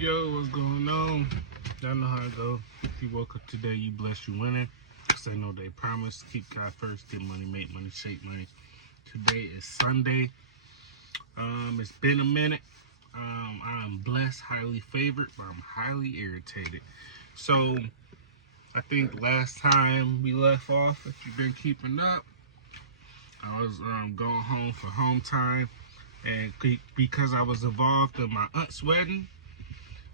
Yo, what's going on? Y'all know how it go. If you woke up today, you blessed, you winning. Say no day promise. Keep God first. Get money, make money, shake money. Today is Sunday. It's been a minute. I'm blessed, highly favored, but I'm highly irritated. So, I think last time we left off, if you've been keeping up, I was going home for home time. And because I was involved in my aunt's wedding,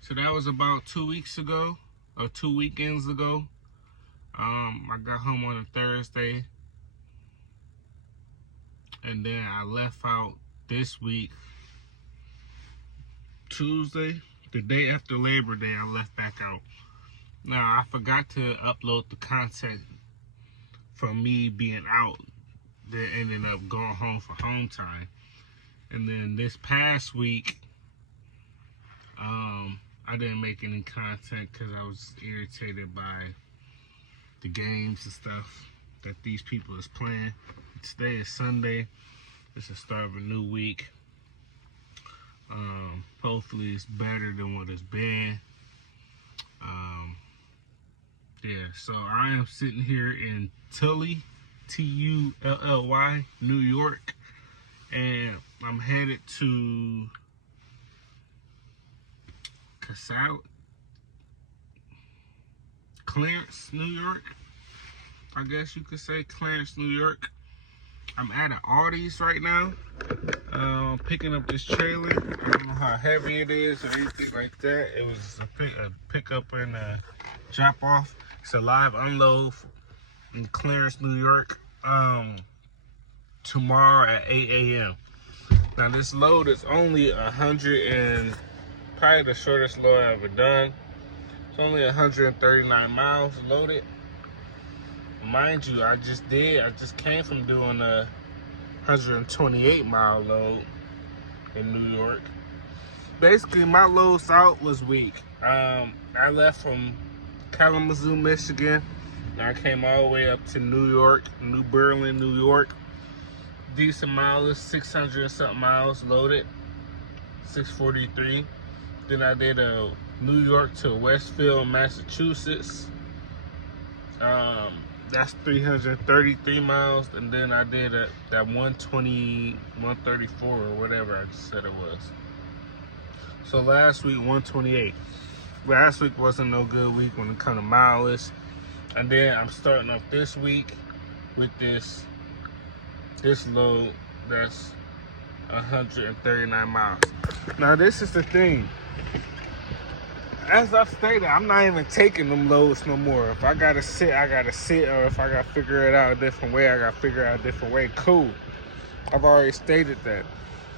so that was about 2 weeks ago, or 2 weekends ago. I got home on a Thursday, and then I left out this week, Tuesday, the day after Labor Day, I left back out. Now, I forgot to upload the content from me being out that ended up going home for home time. And then this past week, I didn't make any content because I was irritated by the games and stuff that these people is playing. Today is Sunday. It's the start of a new week. Hopefully it's better than what it's been. Yeah, so I am sitting here in Tully, T-U-L-L-Y, New York, and I'm headed to Clarence, New York. I guess you could say Clarence, New York. I'm at an Aldi's right now, picking up this trailer. I don't know how heavy it is or anything like that. It was a pickup and a drop off. It's a live unload in Clarence, New York, tomorrow at 8 a.m. Now this load is only 100 and probably the shortest load I've ever done. It's only 139 miles loaded. Mind you, I just came from doing a 128 mile load in New York. Basically, my loads out was weak. I left from Kalamazoo, Michigan, and I came all the way up to New York, New Berlin, New York. Decent mileage, 600 and something miles loaded, 643. Then I did a New York to Westfield, Massachusetts. That's 333 miles. And then I did that 120, 134 or whatever I just said it was. So last week, 128. Last week wasn't no good week when it comes to mileage. And then I'm starting off this week with this load that's 139 miles. Now this is the thing. As I've stated, I'm not even taking them loads no more. If I gotta sit, I gotta sit. Or if I gotta figure it out a different way, I gotta figure it out a different way. Cool. I've already stated that.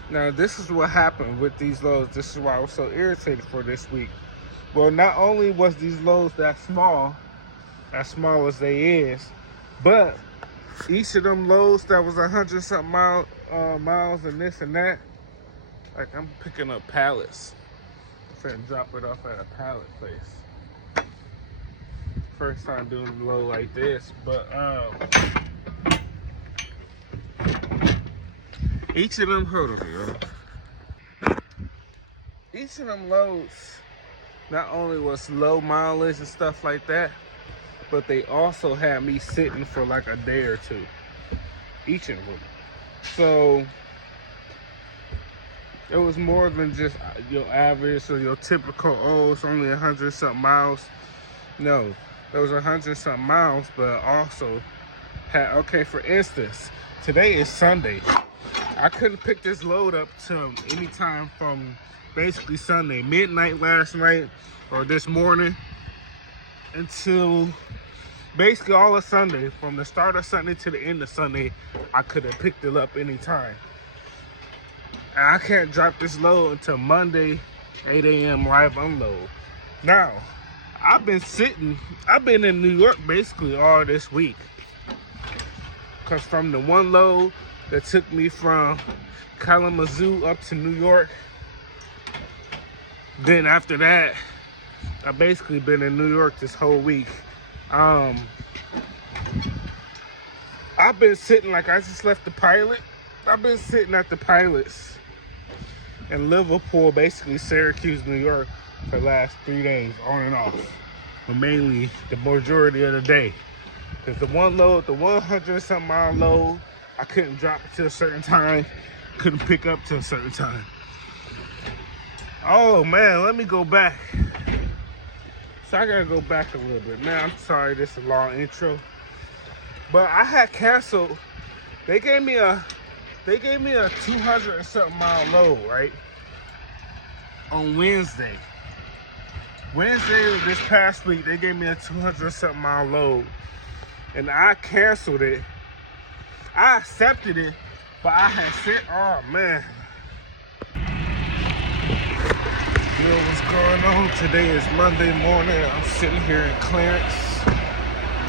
Now, this is what happened with these loads. This is why I was so irritated for this week. Well, not only was these loads that small as they is, but each of them loads that was 100-something miles and this and that, like I'm picking up pallets. I'm finna drop it off at a pallet place. First time doing a load like this, but each of them, hold on, yo. Each of them loads not only was low mileage and stuff like that, but they also had me sitting for like a day or two. Each of them. So it was more than just your average or your typical, oh, it's only 100-something miles. No, it was 100-something miles, but also had, okay, for instance, today is Sunday. I couldn't pick this load up till any time from basically Sunday, midnight last night or this morning until basically all of Sunday. From the start of Sunday to the end of Sunday, I could have picked it up anytime. And I can't drop this load until Monday, 8 a.m. live unload. Now, I've been in New York basically all this week. Because from the one load that took me from Kalamazoo up to New York, then after that, I've basically been in New York this whole week. I've been sitting, like I just left the pilot. I've been sitting at the pilots in Liverpool, basically Syracuse, New York, for the last 3 days, on and off. But mainly the majority of the day. Because the one load, the 100 something mile load, I couldn't drop it to a certain time. Couldn't pick up to a certain time. Oh man, let me go back. So I gotta go back a little bit. Man, I'm sorry, this is a long intro. But I had canceled. They gave me a 200 and something mile load, right? On Wednesday. Wednesday of this past week, they gave me a 200 something mile load. And I canceled it. I accepted it, but I had said, oh man. You know what's going on? Today is Monday morning. I'm sitting here in Clarence,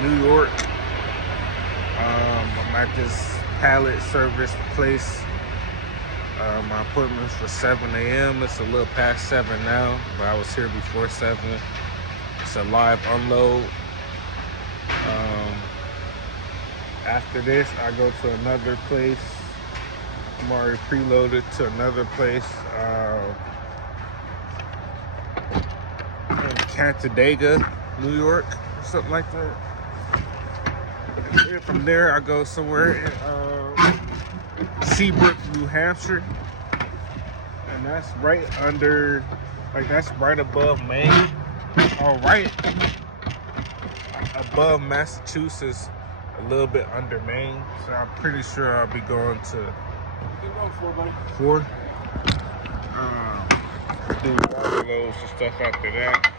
New York. I'm at this pallet service place. My appointment's for 7 a.m. It's a little past 7 now, but I was here before 7. It's a live unload. After this, I go to another place. I'm already preloaded to another place in Canandaigua, New York, or something like that. And from there, I go somewhere in Seabrook, New Hampshire, and that's right under, like that's right above Maine, or right above Massachusetts, a little bit under Maine. So I'm pretty sure I'll be going to 4. Do water loads and stuff after that.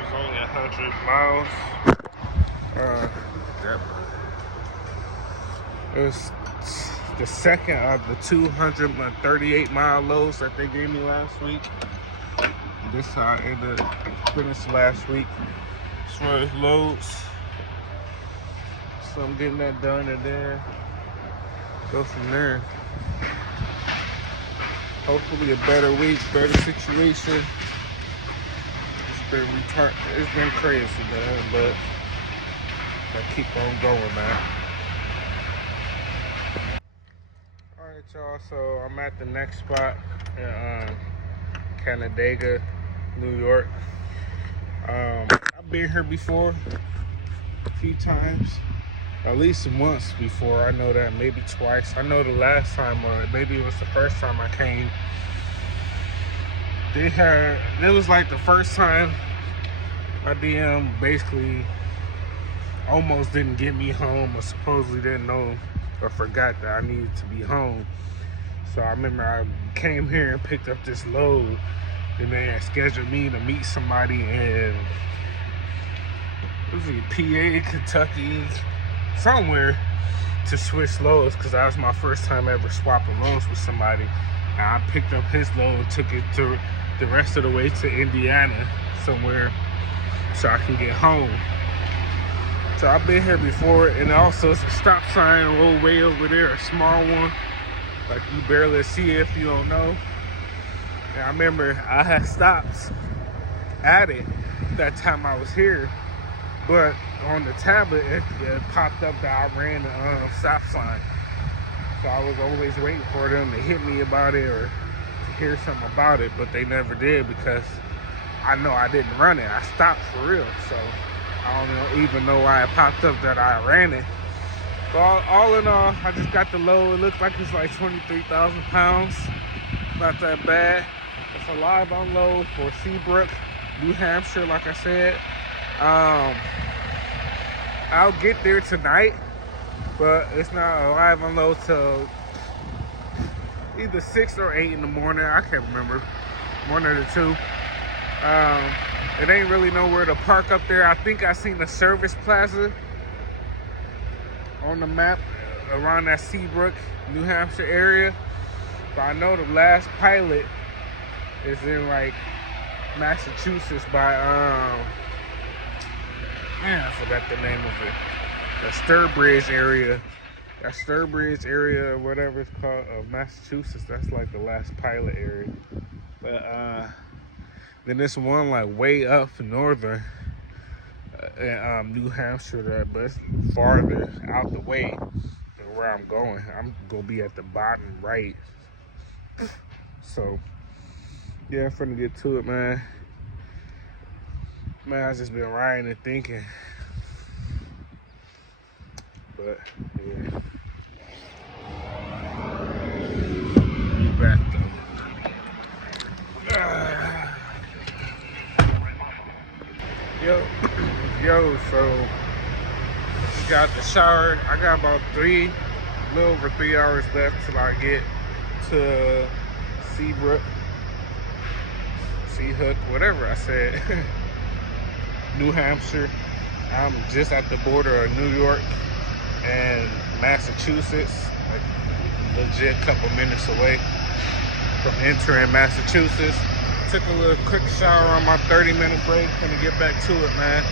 It's only 100 miles. It was the second of the 238 mile loads that they gave me last week. This is how I ended up finished last week as far as loads. So I'm getting that done and then go from there. Hopefully a better week, better situation. It's been crazy, man, but I keep on going, man. Alright, y'all, so I'm at the next spot in Canandaigua, New York. I've been here before a few times, at least once before. I know that, maybe twice. I know the last time, or maybe it was the first time I came. It was like the first time my DM basically almost didn't get me home, or supposedly didn't know or forgot that I needed to be home. So I remember I came here and picked up this load, and they had scheduled me to meet somebody in, was it PA, Kentucky, somewhere, to switch loads, because that was my first time ever swapping loads with somebody. And I picked up his load and took it to the rest of the way to Indiana somewhere so I can get home. So I've been here before, and also it's a stop sign road way over there, a small one, like you barely see it if you don't know. And I remember I had stopped at it that time I was here, but on the tablet it popped up that I ran the stop sign. So I was always waiting for them to hit me about it or to hear something about it, but they never did, because I know I didn't run it. I stopped for real, so I don't even know why it popped up that I ran it. But all in all, I just got the load. It looks like it's like 23,000 pounds. Not that bad. It's a live unload for Seabrook, New Hampshire, like I said. I'll get there tonight, but it's not a live unload till either 6 or 8 in the morning. I can't remember. One of the two. It ain't really nowhere to park up there. I think I seen the service plaza on the map around that Seabrook, New Hampshire area. But I know the last pilot is in like Massachusetts by man, I forgot the name of it. the Sturbridge area. That Sturbridge area, or whatever it's called, of Massachusetts, that's like the last pilot area. But then this one like way up northern in New Hampshire, but it's farther out the way than where I'm going. I'm gonna be at the bottom right. So yeah, I'm finna get to it, man. Man, I just been riding and thinking. But yeah. Back though. Yo, so just got the shower. I got about a little over 3 hours left till I get to Seabrook, Seahook, whatever I said. New Hampshire. I'm just at the border of New York and Massachusetts, like legit couple minutes away from entering Massachusetts. Took a little quick shower on my 30-minute break. Gonna get back to it, man.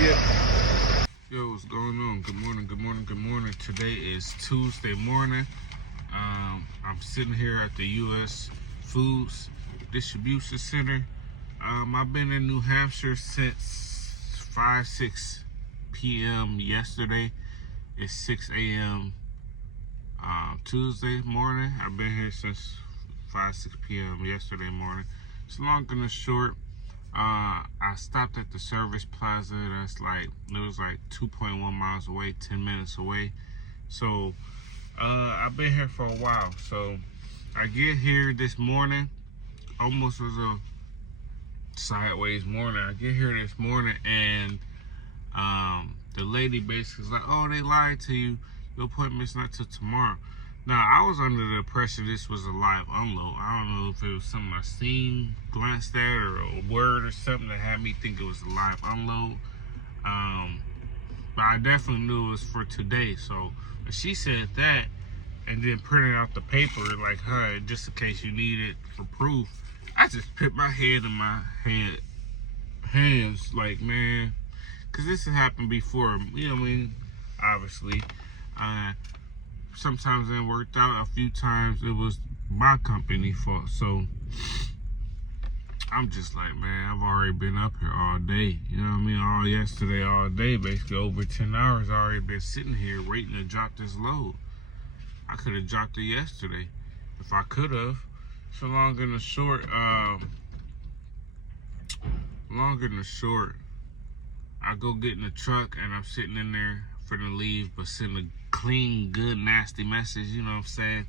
Yeah. Yo, what's going on? Good morning, good morning, good morning. Today is Tuesday morning. I'm sitting here at the U.S. Foods Distribution Center. I've been in New Hampshire since 6 p.m. yesterday. It's 6 a.m. Tuesday morning. I've been here since 6 p.m. yesterday morning. It's long and the short. I stopped at the Service Plaza. It was like 2.1 miles away, 10 minutes away. So I've been here for a while. So I get here this morning. Almost was a sideways morning. I get here this morning and the lady basically is like, "Oh, they lied to you. Your appointment's not till tomorrow." Now, I was under the impression this was a live unload. I don't know if it was something I seen, glanced at, or a word or something that had me think it was a live unload. But I definitely knew it was for today. So when she said that and then printed out the paper like her, just in case you need it for proof, I just put my head in my hands like, man, because this has happened before. You know what I mean? Obviously. Sometimes it worked out. A few times it was my company fault. So I'm just like, man, I've already been up here all day. You know what I mean? All yesterday, all day, basically over 10 hours. I already been sitting here waiting to drop this load. I could have dropped it yesterday if I could have. So long and the short, I go get in the truck and I'm sitting in there for the leave, but send a clean, good, nasty message, you know what I'm saying,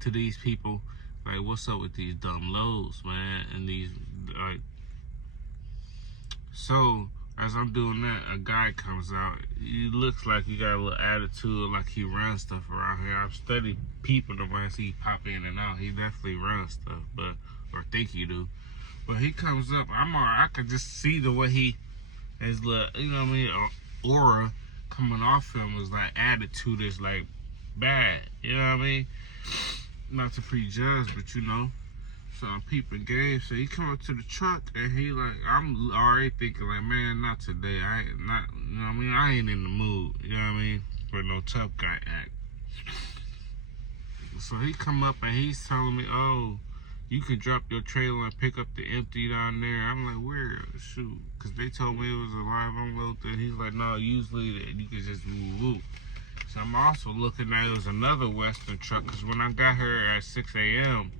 to these people. Like, what's up with these dumb loads, man? And these, like, so as I'm doing that, a guy comes out. He looks like he got a little attitude, like he runs stuff around here. I've studied people the ones he pop in and out. He definitely runs stuff, or think he do. But he comes up, I could just see the way his little, you know what I mean, aura coming off him was like, attitude is like bad, you know what I mean? Not to prejudge, but you know. So I'm peeping game. So he come up to the truck and he like, I'm already thinking like, man, not today. I ain't not, you know what I mean? I ain't in the mood, you know what I mean, for no tough guy act. So he come up and he's telling me, "Oh, you can drop your trailer and pick up the empty down there." I'm like, "Where?" Shoot, because they told me it was a live unload thing. He's like, "No, usually you can just move." So I'm also looking at it was another Western truck, because when I got here at 6 a.m.,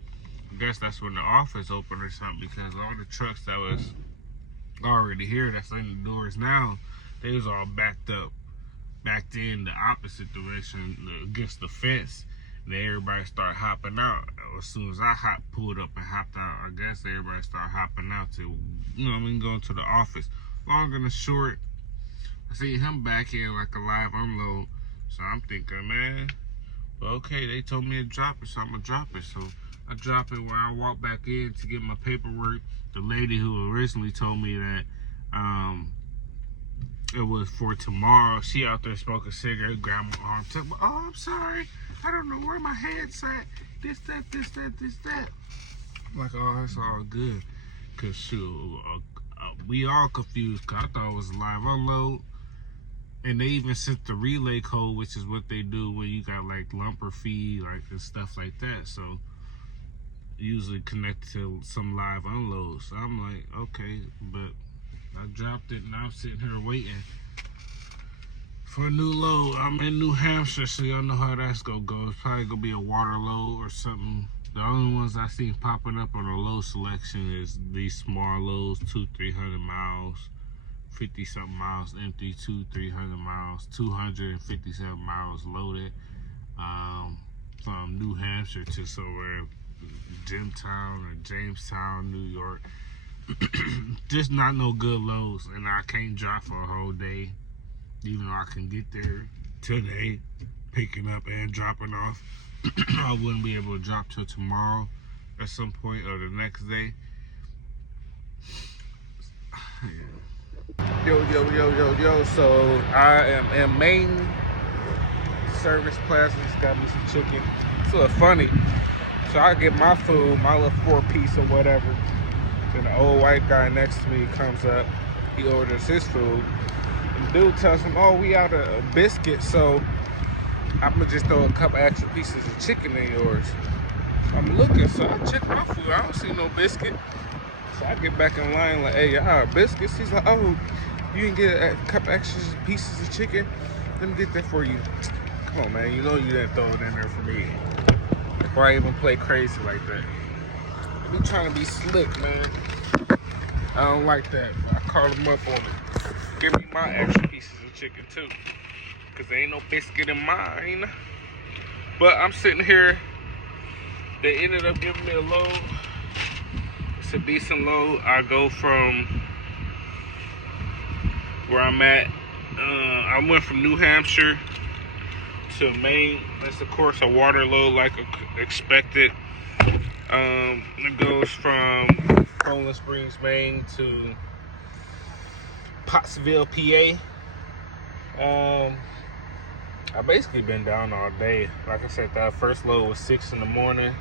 I guess that's when the office opened or something, because all the trucks that was already here that's in the doors now, they was all backed in the opposite direction against the fence. And then everybody started hopping out. As soon as I pulled up and hopped out, I guess everybody started hopping out to, you know what I mean, going to the office. Long and the short, I see him back here like a live unload. So I'm thinking, man, well, okay, they told me to drop it, so I'm gonna drop it. So I drop it when I walk back in to get my paperwork. The lady who originally told me that it was for tomorrow, she out there smoking a cigarette, grabbed my arm, took my, "Oh, I'm sorry, I don't know where my head's at, this, that. I'm like, oh, it's all good. Cause shoot, we all confused, cause I thought it was a live unload. And they even sent the relay code, which is what they do when you got like lumper feed, like and stuff like that. So usually connected to some live unloads. So I'm like, okay, but I dropped it and I'm sitting here waiting for a new load. I'm in New Hampshire, so y'all know how that's gonna go. It's probably gonna be a water load or something. The only ones I see popping up on the load selection is these small loads, 200-300 miles, 50-something miles empty, 200-300 miles, 257 miles loaded, from New Hampshire to somewhere, Jimtown or Jamestown, New York. Just not no good loads, and I can't drop for a whole day, even though I can get there today, picking up and dropping off. I wouldn't be able to drop till tomorrow at some point or the next day. Yo. So I am in Main Service Plaza. Just got me some chicken. It's a little funny. So I get my food, my little 4-piece or whatever. Then the old white guy next to me comes up. He orders his food. And the dude tells him, oh, we out of biscuit, so I'm gonna just throw a couple extra pieces of chicken in yours. I'm looking, so I check my food. I don't see no biscuit. So I get back in line like, hey, y'all biscuits? He's like, oh, you can get a couple extra pieces of chicken? Let me get that for you. Come on, man. You know you didn't throw it in there for me. Before I even play crazy like that. I be trying to be slick, man. I don't like that. I call them up on it. Give me my extra pieces of chicken, too. Because there ain't no biscuit in mine. But I'm sitting here. They ended up giving me a load. It's a decent load. I go from where I'm at. I went from New Hampshire to Maine. That's of course a water load like expected. It goes from Poland Springs, Maine to Pottsville, PA. I basically been down all day. Like I said, that first load was 6 in the morning.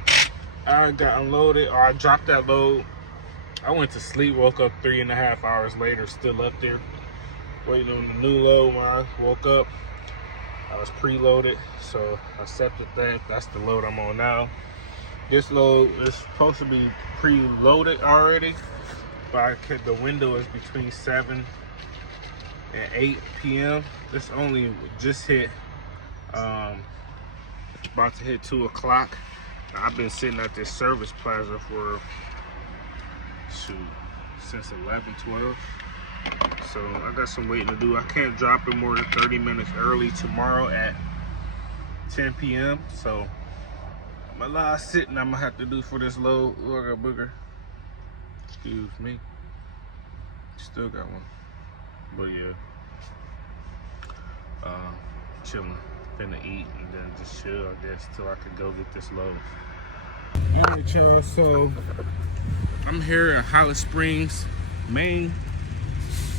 I got unloaded, or I dropped that load. I went to sleep, woke up 3.5 hours later, still up there, waiting on the new load. When I woke up, I was preloaded, so I accepted that. That's the load I'm on now. This load is supposed to be preloaded already, but the window is between 7 and 8 p.m. This only just hit, about to hit 2 o'clock. I've been sitting at this service plaza for, since 11-12. So I got some waiting to do. I can't drop it more than 30 minutes early tomorrow at 10 p.m. So my last sitting I'm gonna have to do for this load. Look, I got booger. Excuse me. Still got one. But yeah. Chilling. Finna eat and then just chill, I guess, till I can go get this load. Alright, y'all, so I'm here in Hollis Springs, Maine.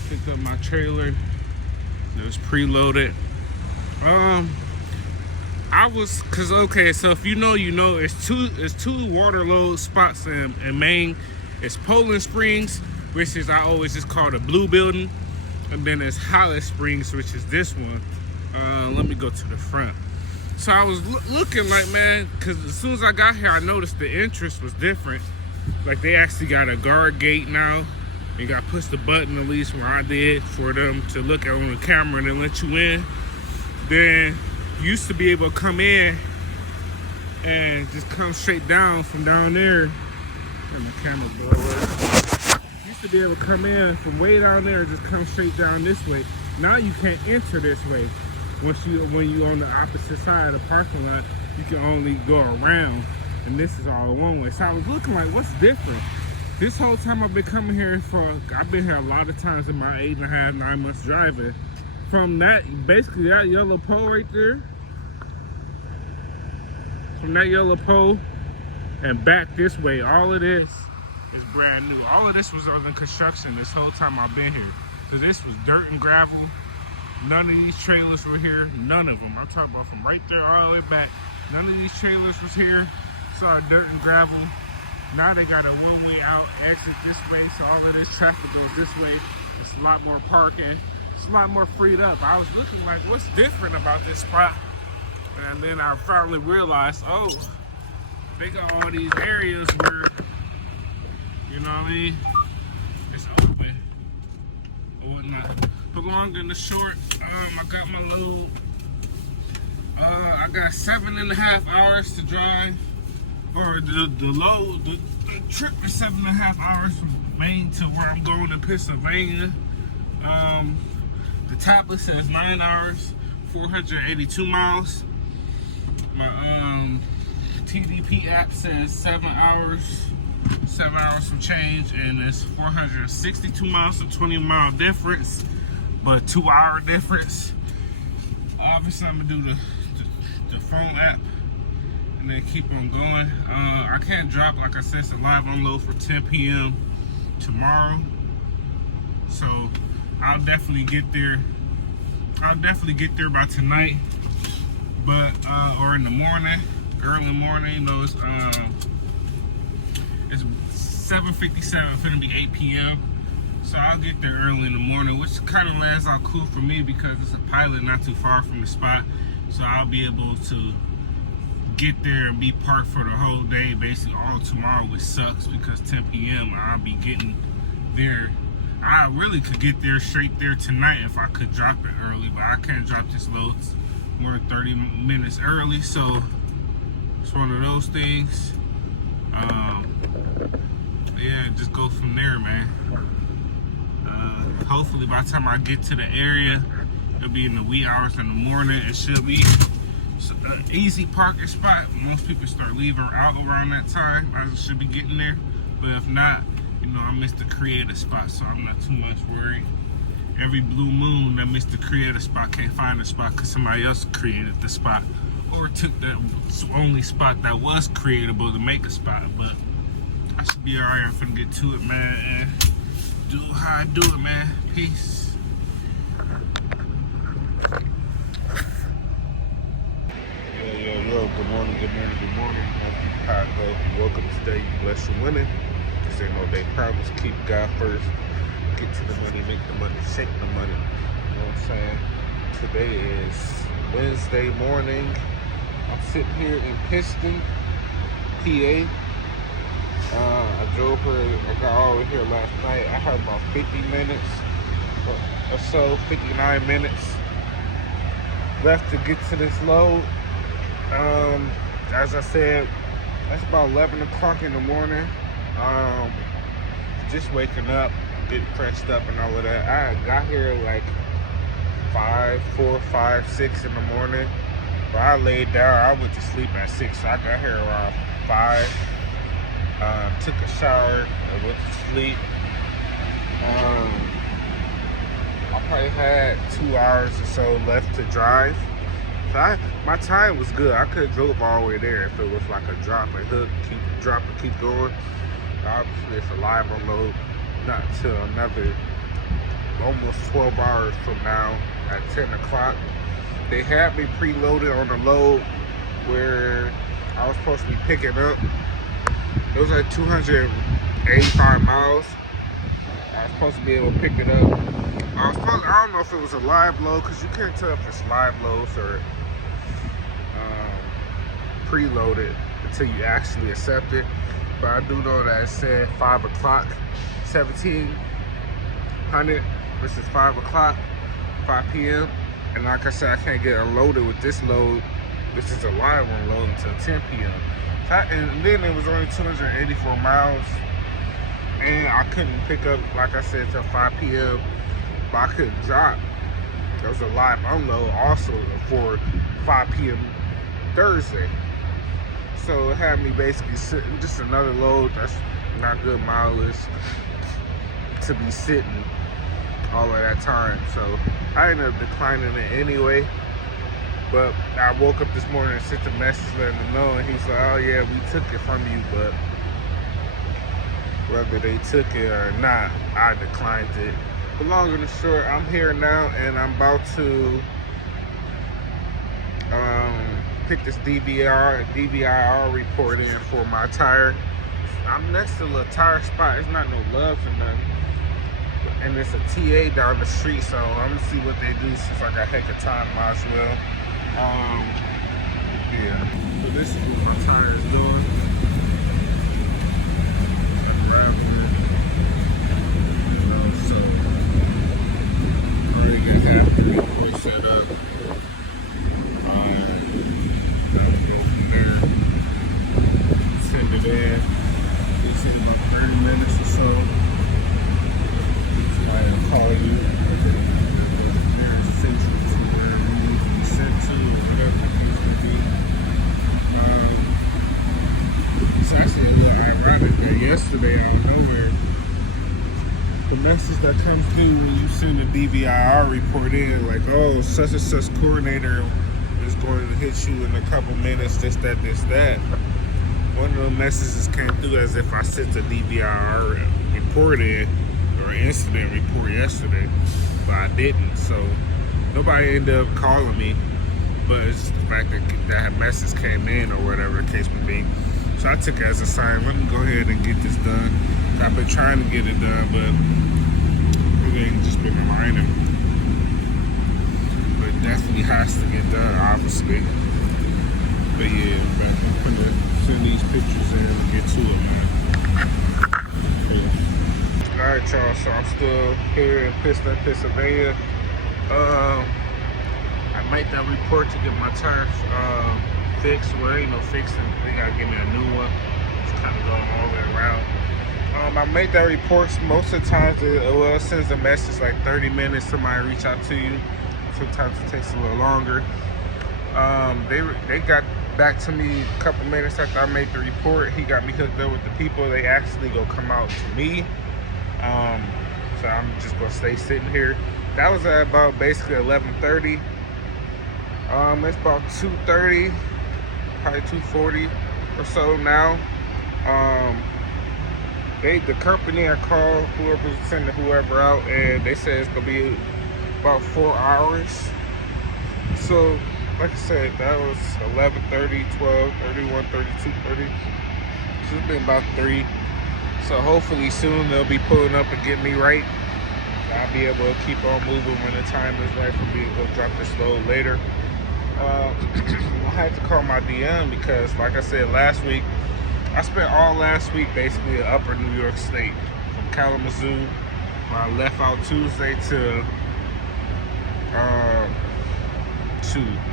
Picked up my trailer. It was preloaded. Okay, so if you know, it's two water load spots in Maine. It's Poland Springs, which is, I always just call the blue building. And then there's Hollis Springs, which is this one. Let me go to the front. So I was looking like, man, because as soon as I got here, I noticed the entrance was different. Like, they actually got a guard gate now. You got to push the button, at least where I did, for them to look at on the camera and then let you in. Then you used to be able to come in and just come straight down from down there. And the camera blow. Used to be able to come in from way down there and just come straight down this way. Now you can't enter this way. When you on the opposite side of the parking lot, you can only go around, and this is all one way. So I was looking like, what's different? This whole time I've been coming here I've been here a lot of times in my 8.5, 9 months driving. From basically that yellow pole right there, from that yellow pole and back this way, all of this is brand new. All of this was under construction this whole time I've been here. So this was dirt and gravel. None of these trailers were here. None of them. I'm talking about from right there all the way back. None of these trailers was here. Saw dirt and gravel. Now they got a one-way out exit this way, so all of this traffic goes this way. It's a lot more parking. it's a lot more freed up. I was looking like, what's different about this spot? And then I finally realized, oh, they got all these areas where, you know what I mean, it's open or whatnot. The long and the short, I got my little, I got 7.5 hours to drive, or the trip is 7.5 hours from Maine to where I'm going to Pennsylvania. The tablet says 9 hours, 482 miles. My TDP app says 7 hours some change, and it's 462 miles, so 20-mile difference, but 2-hour difference. Obviously, I'm gonna do the phone app and then keep on going. I can't drop, like I said, it's a live unload for 10 p.m. tomorrow, so I'll definitely get there. I'll definitely get there by tonight, but or in the morning, early morning. You know, it's 7:57, finna be 8 p.m. So I'll get there early in the morning, which kind of lands out cool for me because it's a pilot not too far from the spot. So I'll be able to get there and be parked for the whole day, basically all tomorrow, which sucks because 10 p.m. I'll be getting there. I really could get there straight there tonight if I could drop it early, but I can't drop this load more than 30 minutes early, so it's one of those things. Yeah, just go from there, man. Hopefully by the time I get to the area, it'll be in the wee hours in the morning. It should be an easy parking spot. Most people start leaving out around that time. I should be getting there, but if not, you know, I missed the creative spot, so I'm not too much worried. Every blue moon, I missed the creative spot, can't find the spot because somebody else created the spot or took the only spot that was creatable to make a spot. But I should be alright. I'm finna get to it, man, and do how I do it, man. Peace. Yo, good morning. Happy Chicago. Welcome to today. You bless your winning. This ain't no day problems. Keep God first. Get to the money, make the money, shake the money. You know what I'm saying? Today is Wednesday morning. I'm sitting here in Piston, PA. I drove her, I got all over here last night. I had about 50 minutes or so, 59 minutes left to get to this load. As I said, that's about 11 o'clock in the morning. Just waking up, getting fresh up and all of that. I got here like 4, 5, 6 in the morning. But I laid down, I went to sleep at 6, so I got here around 5. Took a shower, I went to sleep. I probably had 2 hours or so left to drive. So my time was good. I could have drove all the way there if it was like a drop and hook, keep going. Obviously, it's a live unload, not till another almost 12 hours from now at 10 o'clock. They had me preloaded on the load where I was supposed to be picking up. It was like 285 miles. I was supposed to be able to pick it up. I don't know if it was a live load because you can't tell if it's live loads or preloaded until you actually accept it. But I do know that it said 5 o'clock, 1700 versus 5 o'clock, 5 p.m. And like I said, I can't get unloaded with this load. This is a live unload until 10 p.m. And then it was only 284 miles. And I couldn't pick up, like I said, till 5 p.m. But I couldn't drop. There was a live unload also for 5 p.m. Thursday. So it had me basically sitting, just another load that's not good mileage to be sitting all of that time. So I ended up declining it anyway. But I woke up this morning and sent a message letting them know, and he's like, oh yeah, we took it from you, but whether they took it or not, I declined it. But long and short, I'm here now, and I'm about to pick this DVIR report in for my tire. I'm next to a little tire spot. It's not no love or nothing. and it's a TA down the street, so I'm gonna see what they do since I got heck of time, might as well. Yeah. So this is what my tire is doing. So already got that set up. I'll go from there. Send it in. It's in about 30 minutes or so. I'll call you. You're central to where you need to be sent to, or whatever it's going to be. So actually, I got it there yesterday. I was over. The message that comes through when you send a DVIR report in, like, oh, such and such coordinator is going to hit you in a couple minutes, this, that. One of the messages came through as if I sent a DVIR report in, or incident report yesterday, but I didn't. So nobody ended up calling me, but it's the fact that that message came in, or whatever the case may be. So I took it as a sign. Let me go ahead and get this done. I've been trying to get it done, but it ain't just been reminding me. But it definitely has to get done, obviously. But yeah, I'm gonna send these pictures in and get to it, man. Okay. Alright, y'all, so I'm still here in Pittsburgh, Pennsylvania. I made that report to get my tires fixed. Well, ain't no fixing. They gotta give me a new one. It's kind of going all the way around. I make that report most of the times. It sends a message like 30 minutes. Somebody reach out to you. Sometimes it takes a little longer. They got back to me a couple minutes after I made the report. He got me hooked up with the people. They actually go come out to me. So I'm just gonna stay sitting here. That was at about basically 11:30. It's about 2:30, probably 2:40 or so now. The company I called, whoever's sending whoever out, and they said it's gonna be about 4 hours. So, like I said, that was 11:30, 12:30, 1:30, 2:30. So it's been about 3. So hopefully soon they'll be pulling up and getting me right. I'll be able to keep on moving when the time is right for me to go drop this load later. I had to call my DM because, like I said last week, I spent all last week basically in upper New York State, from Kalamazoo. I left out Tuesday to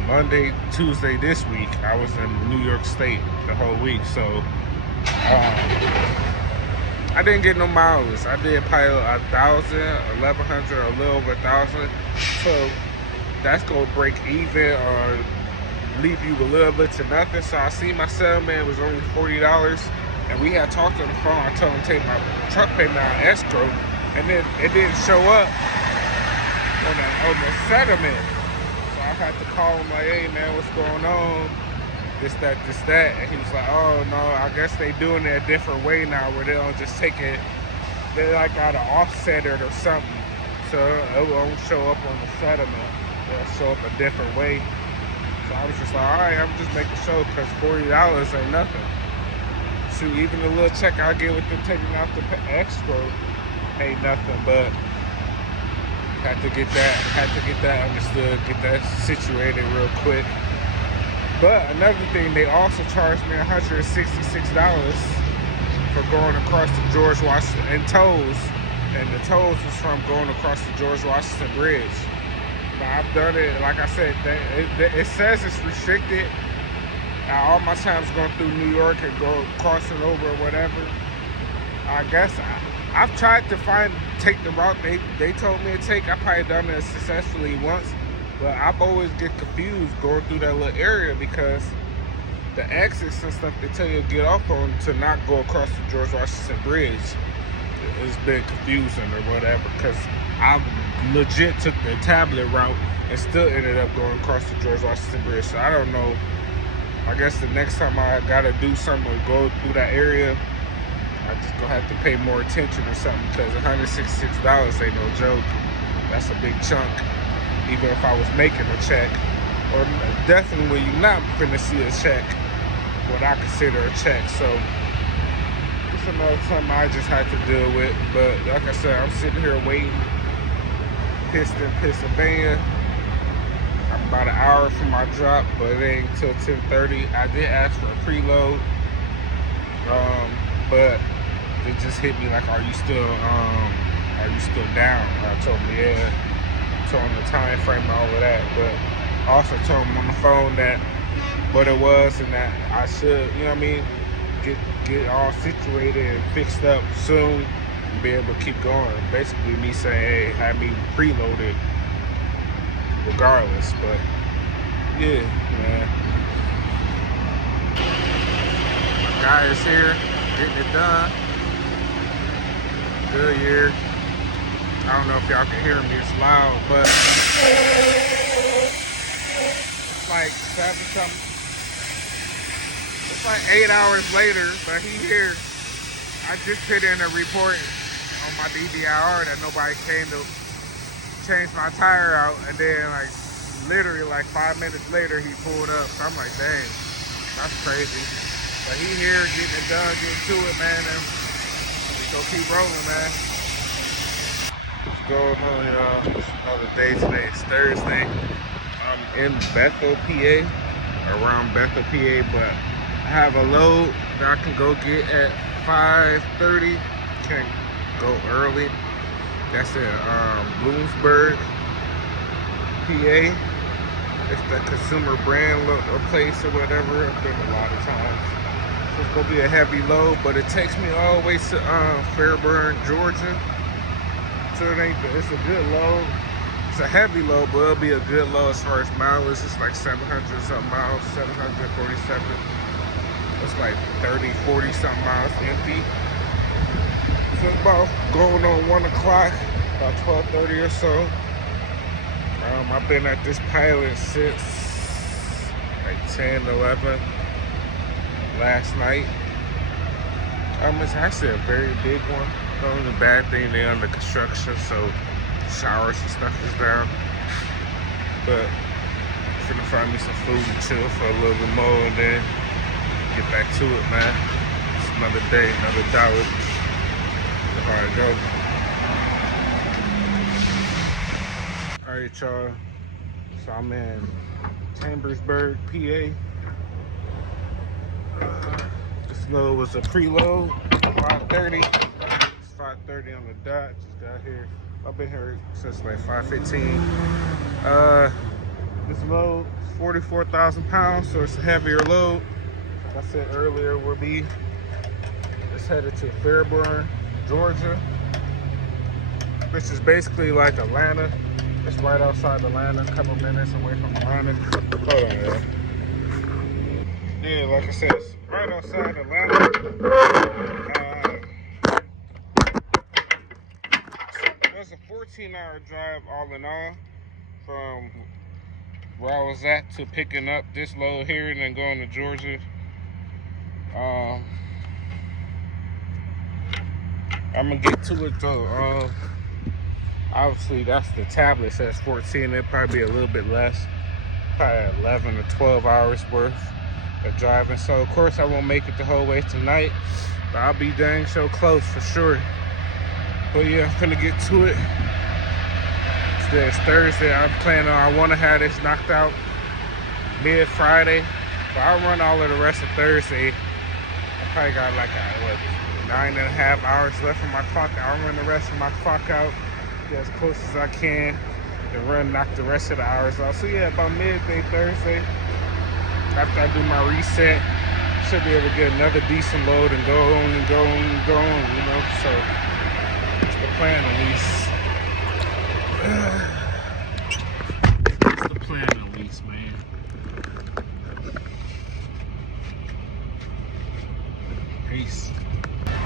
Monday, Tuesday this week. I was in New York State the whole week, so I didn't get no mileage. I did probably 1,000, 1,100, or a little over 1,000. So that's gonna break even or leave you a little bit to nothing. So I see my settlement was only $40, and we had talked on the phone. I told him to take my truck payment on escrow, and then it didn't show up on the settlement. So I had to call him like, hey man, what's going on? This, that. And he was like, oh no, I guess they doing it a different way now, where they don't just take it, they like gotta offset it or something. So it won't show up on the settlement. It'll show up a different way. So I was just like, all right, I'm just making sure, because $40 ain't nothing. Shoot, even the little check I get with them taking out the escrow ain't nothing, but had to get that understood, get that situated real quick. But another thing, they also charged me $166 for going across the George Washington, and tolls. And the tolls was from going across the George Washington Bridge. Now, I've done it, like I said, it says it's restricted. Now, all my times going through New York and crossing over or whatever, I guess I've tried to take the route they told me to take. I probably done it successfully once, but I've always get confused going through that little area because the exits and stuff they tell you to get off on to not go across the George Washington Bridge. It's been confusing or whatever, because I legit took the tablet route and still ended up going across the George Washington Bridge. So I don't know. I guess the next time I gotta do something or go through that area, I just gonna have to pay more attention or something, because $166 ain't no joke. That's a big chunk, even if I was making a check. Or definitely when you're not finna see a check, what I consider a check. So It's another something I just had to deal with. But like I said, I'm sitting here waiting. Piston, Pennsylvania. I'm about an hour from my drop, but it ain't until 10:30. I did ask for a preload, but it just hit me like, are you still down? I told him, yeah. Told him the time frame and all of that, but I also told him on the phone that what it was and that I should, you know what I mean, get all situated and fixed up soon and be able to keep going. Basically me saying, hey, have me preloaded regardless. But yeah, man. My guy is here, getting it done. Good year. I don't know if y'all can hear me, it's loud, but it's like 7 something. It's like 8 hours later, but he here. I just put in a report on my DVR that nobody came to change my tire out, and then like literally like 5 minutes later he pulled up. So I'm like, dang, that's crazy. But he here getting it done, getting to it, man, and we gonna keep rolling, man. What's going on, y'all? It's another day today. It's Thursday. I'm in Bethel, PA, around Bethel, PA, but I have a load that I can go get at 5:30. Can't go early. That's in Bloomsburg, PA. It's the Consumer Brand place or whatever. I've been a lot of times. So it's gonna be a heavy load, but it takes me all the way to Fairburn, Georgia. So it's a good load. It's a heavy load, but it'll be a good load as far as mileage. It's like 700 something miles, 747. It's like 30, 40 something miles empty. So it's about going on 1 o'clock, about 12:30 or so. I've been at this pilot since like 10, 11 last night. It's actually a very big one. The only bad thing, they're under construction, so showers and stuff is down. But I'm gonna find me some food and chill for a little bit more and then get back to it, man. It's another day, another dollar. That's how it goes. Alright, y'all. So I'm in Chambersburg, PA. This load was a preload, 5:30. 5:30 on the dot. Just got here. I've been here since like 5:15. This load is 44,000 pounds, so it's a heavier load. Like I said earlier, it's headed to Fairburn, Georgia, which is basically like Atlanta. It's right outside Atlanta, a couple minutes away from Atlanta. Hold on, yeah. Yeah, like I said, it's right outside Atlanta. It's a 14-hour drive all in all from where I was at to picking up this load here and then going to Georgia. I'm gonna get to it though. Obviously that's the tablet says 14. It'll probably be a little bit less, probably 11 or 12 hours worth of driving. So of course I won't make it the whole way tonight, but I'll be dang so close for sure. But yeah, I'm finna get to it. Today is Thursday. I want to have this knocked out mid-Friday. But I'll run all of the rest of Thursday. I probably got like 9.5 hours left on my clock. I'll run the rest of my clock out, get as close as I can, and knock the rest of the hours off. So yeah, about midday Thursday, after I do my reset, should be able to get another decent load and go on and go on and go on, you know. So the plan at least. That's the plan at least, man. Peace.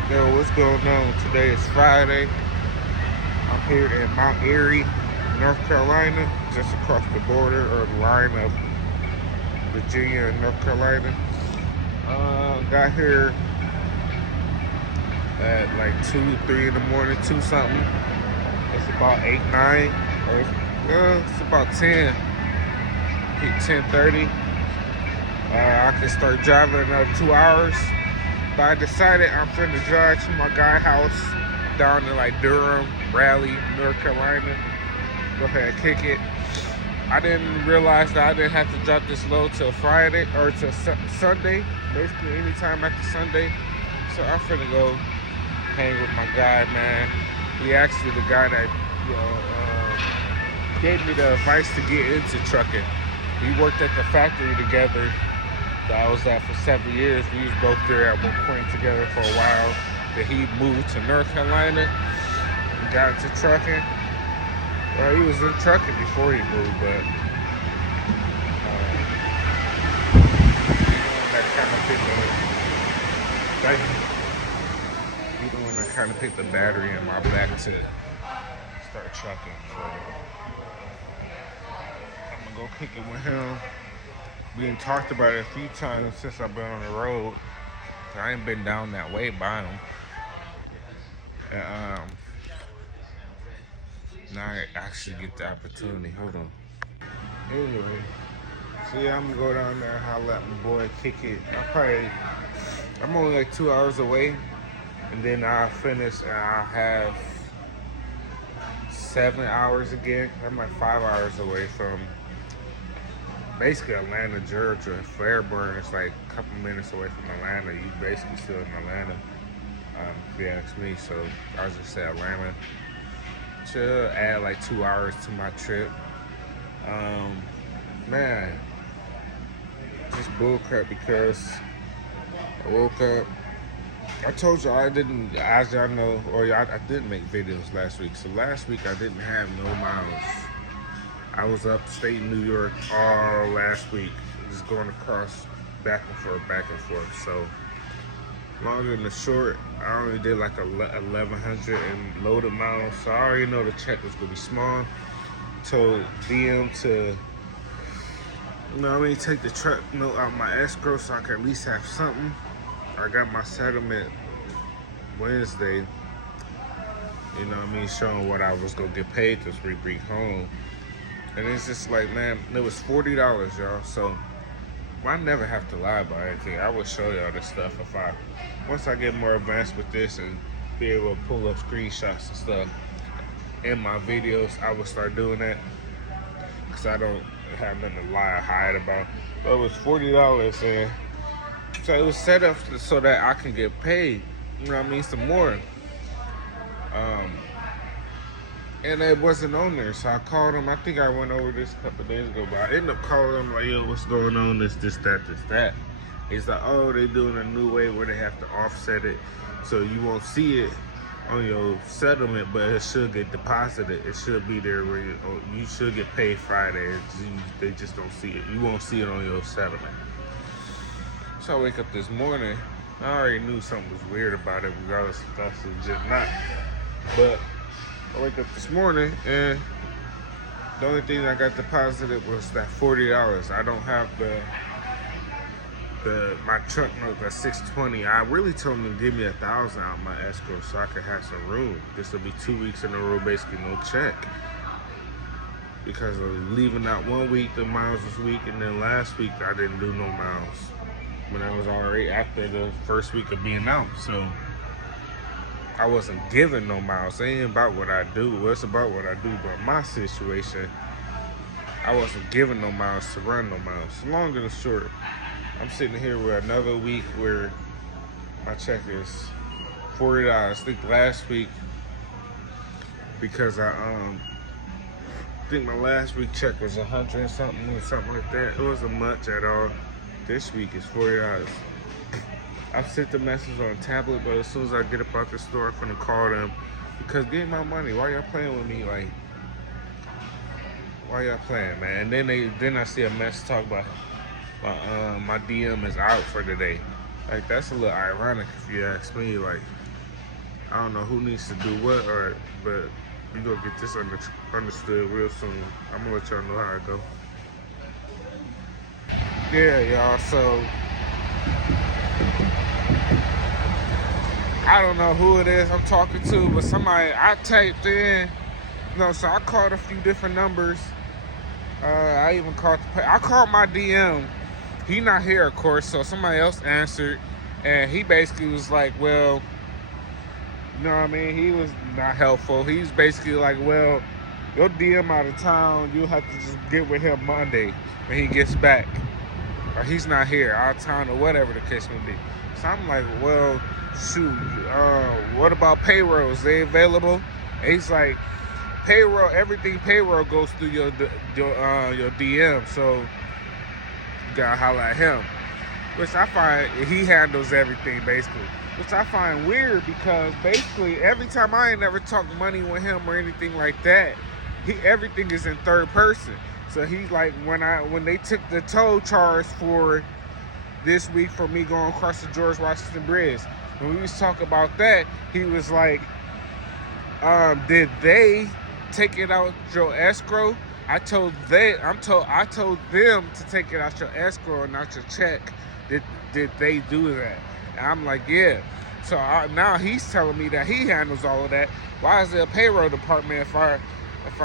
Yo, what's going on? Today is Friday. I'm here in Mount Airy, North Carolina, just across the border or the line of Virginia and North Carolina. Got here at like 2, 3 in the morning, 2 something. It's about 8, 9, or it's about 10, 10:30. I can start driving another 2 hours, But I decided I'm finna drive to my guy house down in like Durham, Raleigh, North Carolina. Go ahead and kick it. I didn't realize that I didn't have to drop this load till Friday or till Sunday. Basically anytime after Sunday. So I'm finna go hang with my guy, man. He actually the guy that gave me the advice to get into trucking. We worked at the factory together that I was at for 7 years. We was both there at one point together for a while. Then he moved to North Carolina and got into trucking. Well, he was in trucking before he moved, but that kind of picked the battery in my back to start trucking. So I'm gonna go kick it with him. We done talked about it a few times since I've been on the road. I ain't been down that way by him. And, now I actually get the opportunity. Hold on. Anyway, so yeah, I'm gonna go down there and holler at my boy, kick it. I'm only like 2 hours away, and then I'll finish and I'll have 7 hours again. I'm like 5 hours away from basically Atlanta, Georgia. Fairburn is like a couple minutes away from Atlanta. You basically still in Atlanta, if you ask me. So I was just say Atlanta. To add like 2 hours to my trip. Man, just bullcrap because I woke up. I told you I didn't, as y'all know, or I didn't make videos last week. So last week I didn't have no miles. I was upstate New York all last week, just going across back and forth. So longer than the short, I only did like 1,100 and loaded miles. So I already know the check was gonna be small. Told DM to, take the truck note out my escrow so I can at least have something. I got my settlement Wednesday. Showing what I was gonna get paid this week home. And it's just like, man, it was $40, y'all. So I never have to lie about anything. I will show y'all this stuff once I get more advanced with this and be able to pull up screenshots and stuff in my videos. I will start doing that because I don't have nothing to lie or hide about. But it was $40, and so it was set up so that I can get paid. Some more. And it wasn't on there, so I called him. I think I went over this a couple days ago, but I ended up calling him like, yo, what's going on? This, that. He's like, oh, they doing a new way where they have to offset it, so you won't see it on your settlement, but it should get deposited. It should be there where you should get paid Friday. They just don't see it. You won't see it on your settlement. So I wake up this morning. I already knew something was weird about it, regardless if that's legit or not. But I wake up this morning and the only thing I got deposited was that $40. I don't have my truck note at $620. I really told them to give me $1,000 out of my escrow so I could have some room. This will be 2 weeks in a row, basically no check. Because of leaving out 1 week, the miles this week, and then last week I didn't do no miles. When I was already after the first week of being out. So I wasn't giving no miles. It ain't about what I do. Well, it's about what I do. But my situation, I wasn't giving no miles to run no miles. Long and short, I'm sitting here with another week where my check is $40. I think last week, because I think my last week check was 100 and something or something like that. It wasn't much at all. This week is $40. I've sent the message on a tablet, but as soon as I get up out the store, I'm gonna call them because get my money. Why y'all playing with me? Like, why y'all playing, man? And then I see a message talk about my DM is out for today. Like, that's a little ironic if you ask me. Like, I don't know who needs to do what, but we gonna get this understood real soon. I'm gonna let y'all know how it go. Yeah, y'all, so I don't know who it is I'm talking to, but somebody I typed in, so I called a few different numbers. I even called I called my DM. He not here, of course, so somebody else answered. And he basically was like, well, you know what I mean? He was not helpful. He was basically like, well, your DM out of town, you'll have to just get with him Monday when he gets back. Or he's not here, out of town, or whatever the case may be. So I'm like, well, shoot, what about payrolls? They available? And he's like, payroll, everything payroll goes through your DM, so you gotta holler at him. Which I find he handles everything basically. Which I find weird because basically every time I ain't never talked money with him or anything like that, everything is in third person. So he's like, when they took the toll charge for this week for me going across the George Washington Bridge, when we was talking about that, he was like, did they take it out your escrow? I told them to take it out your escrow and not your check. Did they do that? And I'm like, yeah. So now he's telling me that he handles all of that. Why is there a payroll department if our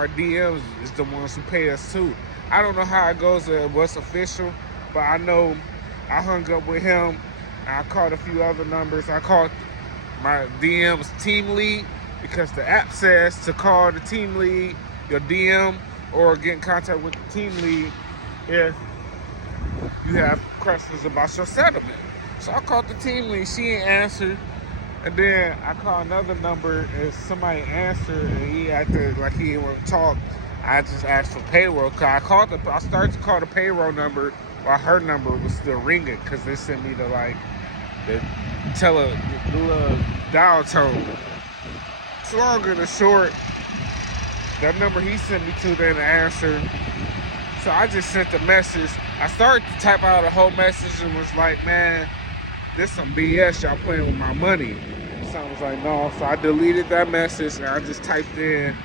DMs is the ones who pay us too? I don't know how it goes, what's official, but I know I hung up with him. And I called a few other numbers. I called my DM's team lead because the app says to call the team lead, your DM, or get in contact with the team lead if you have questions about your settlement. So I called the team lead, she ain't answered. And then I called another number and somebody answered and he acted like he didn't want to talk. I just asked for payroll. Cause I started to call the payroll number while her number was still ringing because they sent me the little dial tone. It's longer than short. That number he sent me to didn't answer. So I just sent the message. I started to type out a whole message and was like, man, this some BS, y'all playing with my money. Someone was like, no. So I deleted that message and I just typed in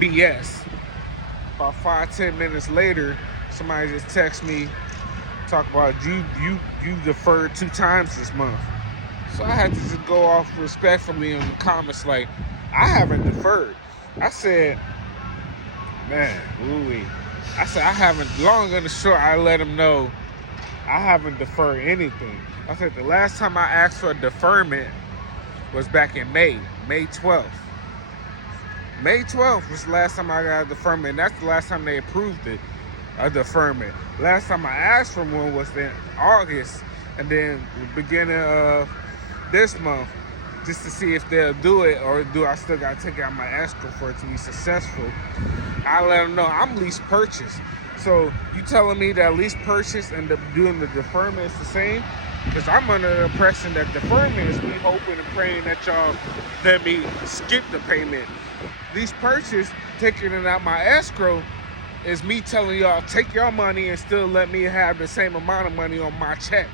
BS. About 5-10 minutes later, somebody just texted me, talk about you deferred 2 times this month. So I had to just go off respectfully in the comments like, I haven't deferred. I said, man, ooh-wee. I said, I haven't, long and short, I let him know I haven't deferred anything. I said, the last time I asked for a deferment was back in May 12th. May 12th was the last time I got a deferment, and that's the last time they approved it, a deferment. Last time I asked for one was in August, and then the beginning of this month, just to see if they'll do it, or do I still gotta take out my escrow for it to be successful. I let them know I'm lease purchase. So you telling me that lease purchase and doing the deferment is the same? Because I'm under the impression that deferment is me hoping and praying that y'all let me skip the payment. Lease purchase, taking it out my escrow, is me telling y'all take your money and still let me have the same amount of money on my check.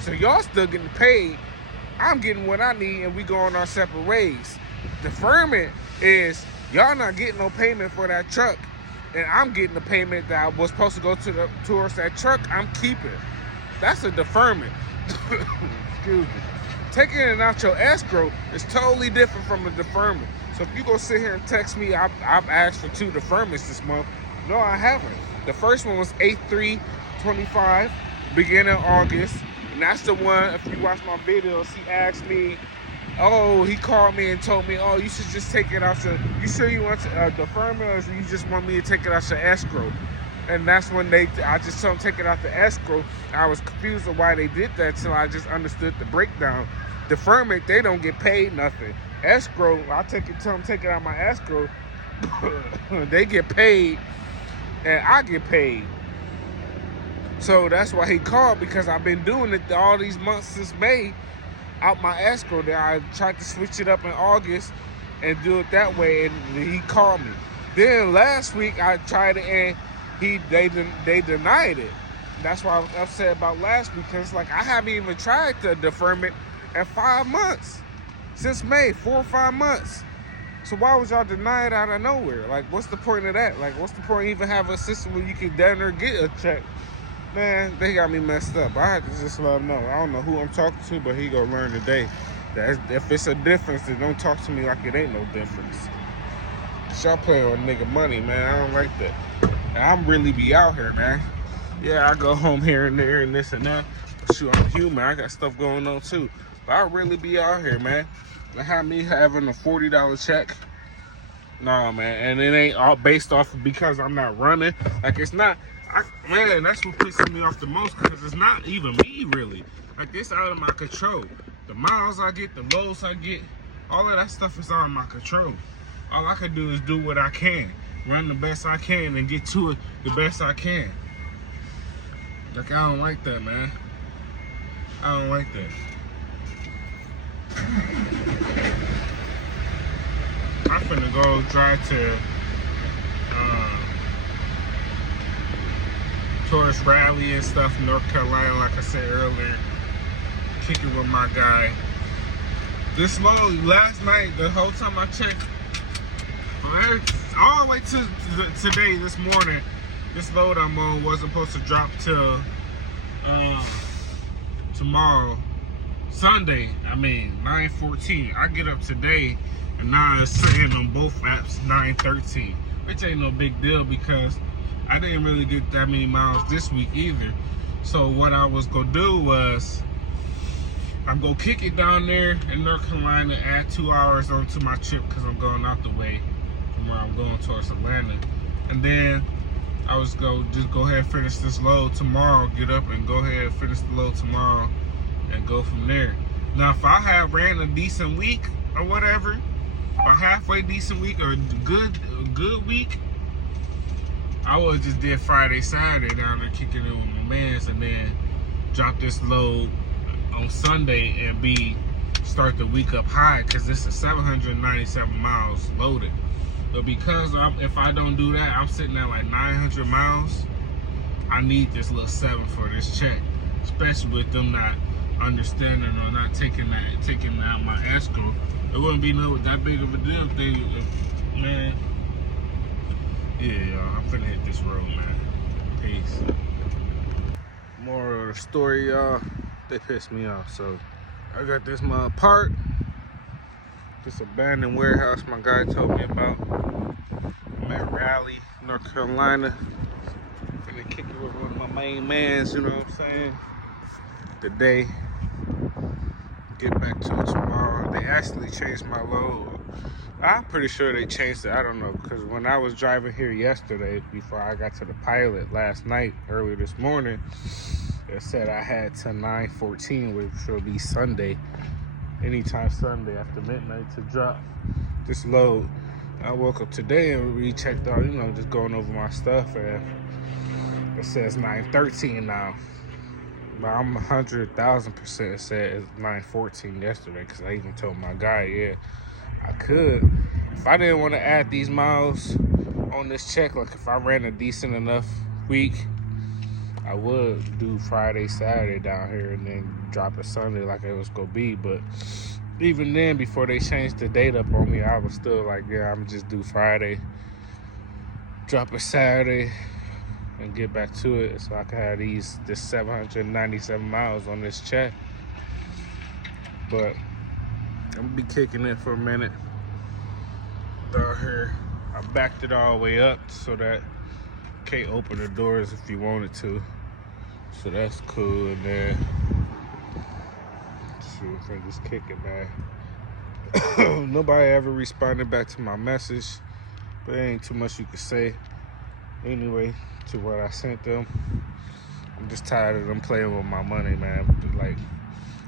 So y'all still getting paid. I'm getting what I need and we going our separate ways. Deferment is y'all not getting no payment for that truck, and I'm getting the payment that was supposed to go towards that truck. I'm keeping. That's a deferment. Excuse me. Taking it out your escrow is totally different from a deferment. So if you go sit here and text me, I've asked for 2 deferments this month. No, I haven't. The first one was 8/3/25, beginning of August. And that's the one, if you watch my videos, he asked me, he called me and told me, you should just take it out you sure you want a deferment, or you just want me to take it out your escrow? And that's when I just told them take it out the escrow. I was confused of why they did that until I just understood the breakdown. Deferment, they don't get paid nothing. Escrow, tell them take it out my escrow. They get paid, and I get paid. So that's why he called, because I've been doing it all these months since May out my escrow. That I tried to switch it up in August and do it that way, and he called me. Then last week I tried it and they denied it. That's why I was upset about last week, because like I haven't even tried the deferment in 5 months. Since May, 4 or 5 months. So why would y'all deny it out of nowhere? Like, what's the point of that? Like, what's the point of even having a system where you can down there get a check? Man, they got me messed up. I had to just let them know. I don't know who I'm talking to, but he gonna learn today that if it's a difference, then don't talk to me like it ain't no difference. Y'all play with nigga money, man. I don't like that. And I'm really be out here, man. Yeah, I go home here and there and this and that. shoot, I'm human. I got stuff going on too. But I really be out here, man. They have me having a $40 check. Nah, man. And it ain't all based off of because I'm not running. Like, it's not. Man, that's what pisses me off the most, because it's not even me, really. Like, it's out of my control. The miles I get, the loads I get, all of that stuff is out of my control. All I can do is do what I can. Run the best I can and get to it the best I can. Like, I don't like that, man. I don't like that. I'm finna go drive to tourist rally and stuff in North Carolina, like I said earlier. Kick it with my guy. This load, last night, the whole time I checked, all the way to today, this morning, this load I'm on wasn't supposed to drop till tomorrow, Sunday. I mean, 9:14. I get up today, and now it's saying on both apps 9:13, which ain't no big deal because I didn't really get that many miles this week either. So what I was gonna do was I'm gonna kick it down there in North Carolina, add 2 hours onto my trip because I'm going out the way from where I'm going towards Atlanta. And then I was gonna just go ahead and finish this load tomorrow, get up and go ahead and finish the load tomorrow and go from there. Now, if I had ran a decent week or whatever, a halfway decent week or a good week, I would have just did Friday, Saturday down there kicking it with my mans, and then drop this load on Sunday and start the week up high, because this is 797 miles loaded. But because if I don't do that, I'm sitting at like 900 miles. I need this little 7 for this check, especially with them not understanding or not taking out my escrow. It wouldn't be that big of a deal if they, man. Yeah, y'all, I'm finna hit this road, man. Peace. Moral of the story, y'all, they pissed me off. So I got this mud parked, this abandoned warehouse my guy told me about. I'm at Raleigh, North Carolina. Finna kick it with one of my main mans, you know what I'm saying? Today, get back to it tomorrow. They actually changed my load. I'm pretty sure they changed it. I don't know, because when I was driving here yesterday, before I got to the pilot last night, early this morning, it said I had to 9:14, which will be Sunday, anytime Sunday after midnight, to drop this load. I woke up today and rechecked out, you know, just going over my stuff, and it says 9:13 now. But I'm 100,000% said it's 9:14 yesterday, because I even told my guy, yeah, I could. If I didn't want to add these miles on this check, like if I ran a decent enough week, I would do Friday, Saturday down here and then drop it Sunday like it was going to be. But even then, before they changed the date up on me, I was still like, yeah, I'm just do Friday, drop it Saturday, and get back to it so I can have this 797 miles on this check. But I'm gonna be kicking it for a minute down here. I backed it all the way up so that you can't open the doors if you wanted to. So that's cool. And then shoot, if I just kick it, man. Nobody ever responded back to my message, but there ain't too much you could say anyway to what I sent them. I'm just tired of them playing with my money, man. Like,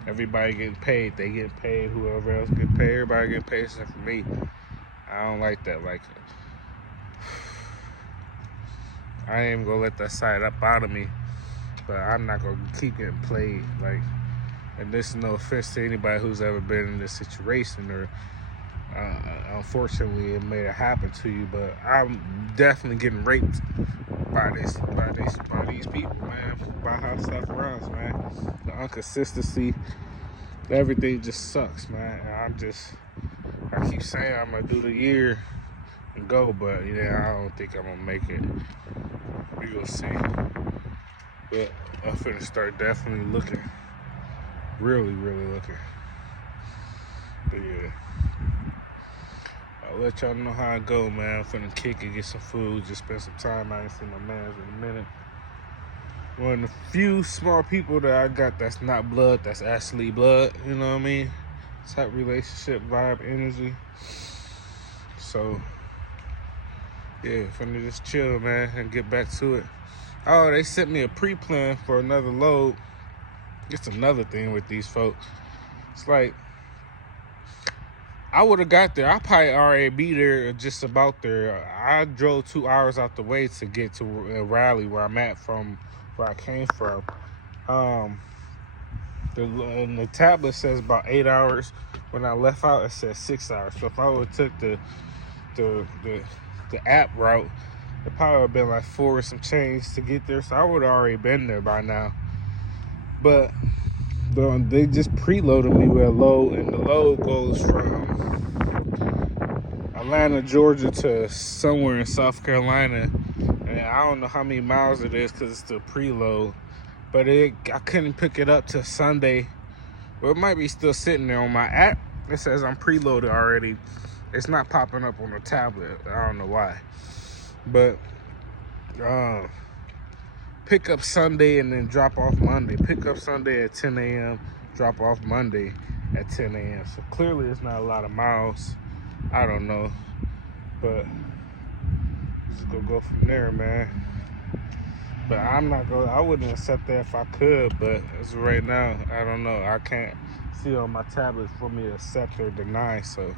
everybody getting paid, they getting paid, whoever else get paid, everybody getting paid except for me. I don't like that. Like, I ain't even gonna let that side up out of me, but I'm not gonna keep getting played. Like, and this is no offense to anybody who's ever been in this situation, or unfortunately it may have happened to you, but I'm definitely getting raped by these people, man, by how stuff runs, man. The inconsistency, everything just sucks, man. And I keep saying I'm gonna do the year and go, but yeah, I don't think I'm gonna make it. We gonna see. But I'm finna start definitely looking, really looking. But yeah, I'll let y'all know how I go, man. I'm finna kick it, get some food, just spend some time. I ain't seen my mans in a minute. one of the few small people that I got that's not blood, that's actually blood, you know what I mean? Type relationship, vibe, energy. So, yeah, finna just chill, man, and get back to it. Oh, they sent me a pre-plan for another load. It's another thing with these folks. It's like, I would have got there. I probably already be there or just about there. I drove 2 hours out the way to get to Raleigh, where I'm at from where I came from. The tablet says about 8 hours. When I left out, it says 6 hours. So if I would have took the app route, it probably would have been like 4 or some change to get there. So I would have already been there by now. But they just preloaded me with a load, and the load goes from Atlanta, Georgia to somewhere in South Carolina. And I don't know how many miles it is because it's the preload. But I couldn't pick it up till Sunday. Well, it might be still sitting there on my app. It says I'm preloaded already. It's not popping up on the tablet. I don't know why. But pick up Sunday and then drop off Monday. Pick up Sunday at 10 a.m., drop off Monday at 10 a.m. So clearly it's not a lot of miles. I don't know. But just gonna go from there, man. But I wouldn't accept that if I could, but as of right now, I don't know. I can't see on my tablet for me to accept or deny, so.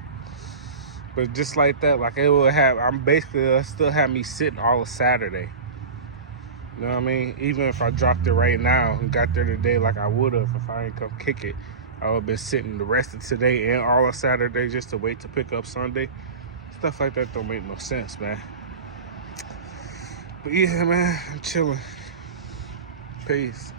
But just like that, like it will have, it'll still have me sitting all of Saturday. You know what I mean? Even if I dropped it right now and got there today like I would have if I ain't come kick it, I would have been sitting the rest of today and all of Saturday just to wait to pick up Sunday. Stuff like that don't make no sense, man. But yeah, man, I'm chilling. Peace.